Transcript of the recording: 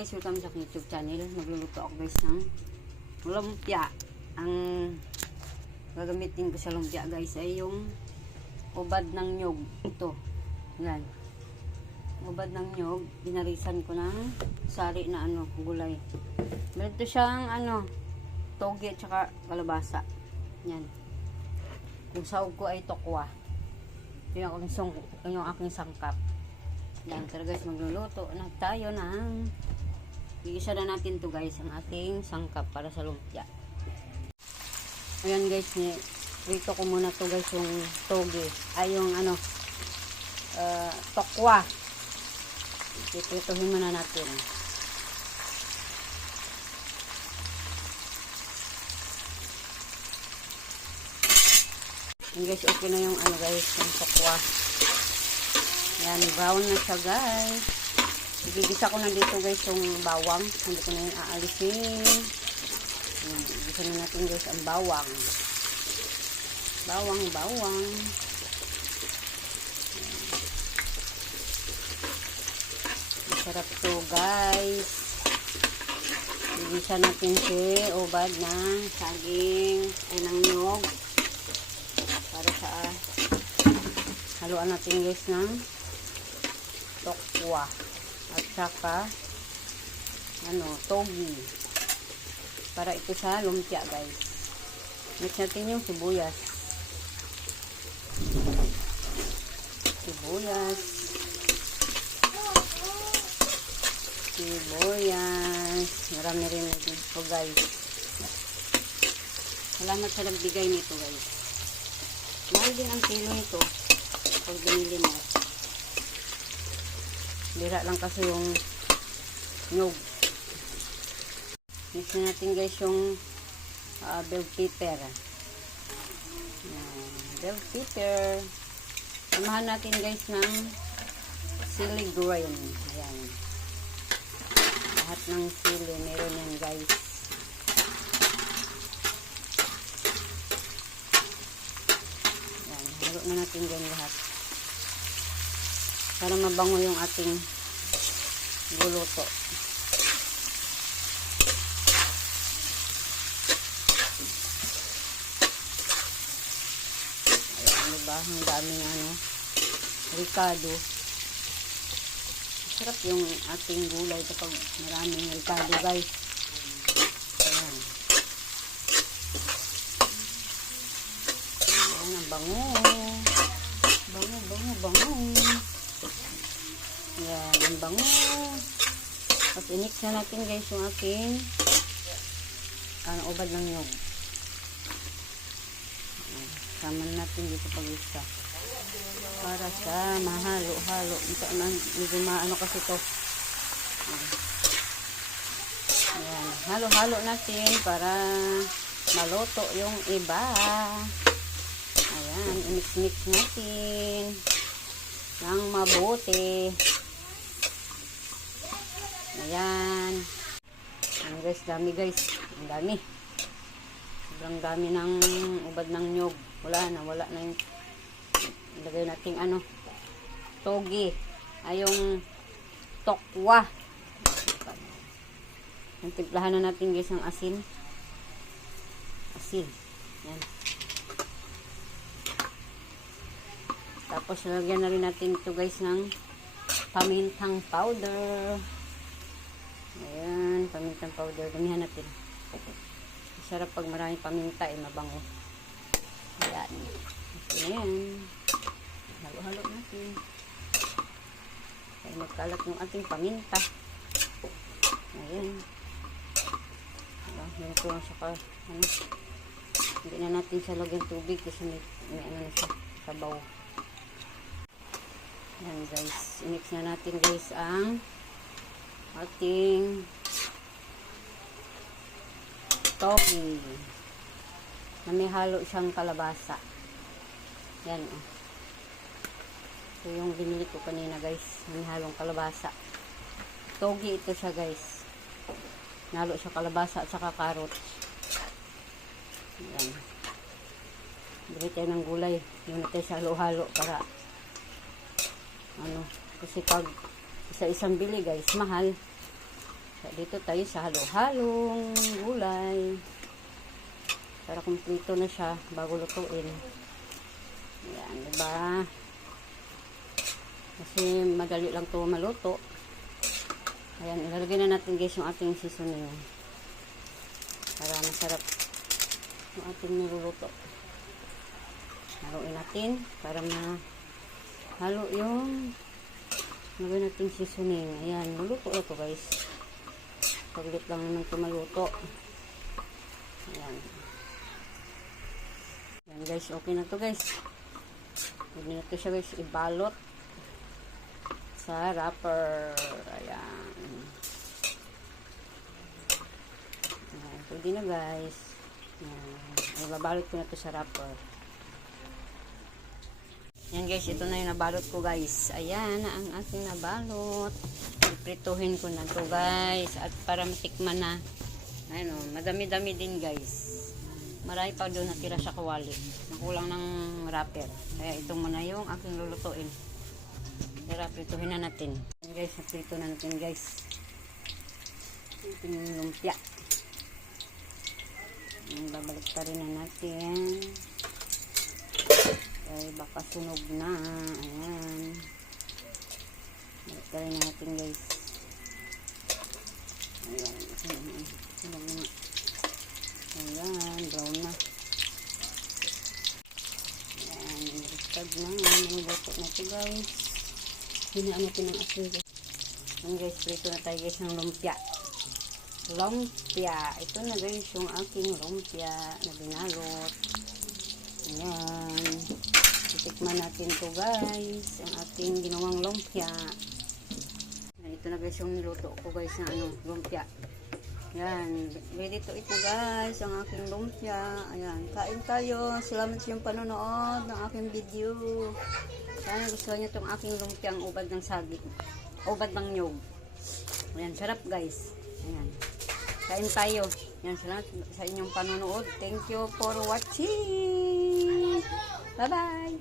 guys, welcome sa aking YouTube channel. Magluluto ako guys ng lumpia. Ang gagamitin ko sa lumpia guys ay yung ubad ng nyog. Ito, yan. Ubad ng nyog, binarisan ko ng sari na gulay. Meron siyang toge at saka kalabasa. Yan. Yung sahog ko ay tokwa. Yung aking sangkap. Yan, so guys, magluluto na tayo ng iisa na natin to guys, ang ating sangkap para sa lumpia. Ayan guys, prito ko muna to guys, yung toge, ay yung tokwa. Ipritohin muna natin. Ayan guys, okay na yung guys, yung tokwa. Yan, brown na siya guys. Igigisa ko na dito guys yung bawang. Hindi ko na yung aalisin. Igigisa na natin guys ang bawang. Bawang. Masarap to guys. Igigisa natin si ubad ng saging ay ng nyog. Para sa haluan natin guys ng tokwa at saka togi para ito sa lumpia guys. Mix natin yung sibuyas, marami rin ito guys. Salamat sa nagbigay nito guys. Mahal din ang kilo nito pag binili mo. Bira lang kasi yung nyog. Mix na natin guys yung bell pepper. Bell pepper. Samahan natin guys ng sili green. Ayan. Lahat ng sili meron yan guys. Ayan. Halo na natin yan lahat. Para mabango yung ating guluto. Ayan, diba? Ang daming ricado. Masarap yung ating gulay kapag maraming ricado guys. Ayan. Ayan, ang bango. Bango. Yan, ang bango. Tapos i-mix na natin guys yung ating ubad ng nyog. Sama natin dito pag-isa. Para sa mahalo-halo. Medyo kasi to. Yan, halo-halo natin para maluto yung iba. Ayan, i-mix natin ng mabuti. Ayan. Ayan guys, dami guys. Ang dami. Sobrang dami ng ubad ng nyog. Wala na yung ilagay nating togi. Ay yung tokwa. Timplahan na natin guys ng asin. Yan. Tapos lagyan na rin natin ito guys ng pamintang powder. Ayan, pamintang powder. Damihan natin. Masarap pag maraming paminta, mabango. Ayan. Ayan. Halo-halo natin. Kaya magkalat yung ating paminta. Ayan. Ayan ko lang siya hindi na natin siya lagyan tubig kasi may na siya sabaw. Ayan guys. I-mix na natin guys ang ating togi na may halo siyang kalabasa. Yan ito yung binili ko kanina guys, may halong kalabasa. Togi ito siya guys, nalo siya kalabasa at saka carrot. Yan, bili tayo ng gulay, yun natin siya halo-halo para kasi pag isa-isang bili guys, mahal. So, dito tayo sa halo-halong gulay. Para kumpleto na siya bago lutuin. Ayan, diba? Kasi madali lang to maluto. Ayan, ilalagay na natin guys yung ating seasoning. Para masarap yung ating niluluto. Haluin natin para mahalo yung lagay natin seasoning. Ayan, luluto na to guys. Paglit lang naman ito maluto. Ayan. Ayan guys, okay na to guys. Pwede na to siya guys, ibalot sa wrapper. Ayan. Ayan, pwede na guys. Ayan. Ibabalot ko na to sa wrapper. Yan guys, ito na yung nabalot ko guys. Ayan na ang aking nabalot. Iprituhin ko na to guys. At para matikman na. Ayun o, madami-dami din guys. Marami pa doon natira sa kawali. Nakulang ng wrapper. Kaya ito muna yung aking lulutuin. Kaya prituhin na natin. Yan guys, naprito na natin guys. Ito yung lumpia. Babalik pa rin na natin. Ay, baka sunog na. Ayan. Balik na natin guys. Ayan. Sunog na. Ayan. Brown na. Ayan. Baliktad na. Manuloto na ito guys. Hinaan natin ng asin guys. Ayan guys. Prito na tayo guys ng lumpia. Lumpia. Ito na guys yung aking lumpia na binalot. Ayan. Titikman natin to guys. Ang ating ginawang lumpia. Ito na guys yung niluto ko guys na lumpia. Ayan. Ready to eat na guys ang aking lumpia. Ayan. Kain tayo. Salamat sa iyong panonood ng aking video. Sana gusto niyo itong aking lumpia ang ubad ng saging. Ubad ng nyog. Ayan. Sarap guys. Ayan. Kain tayo. Ayan. Salamat sa inyong panonood. Thank you for watching. Bye-bye!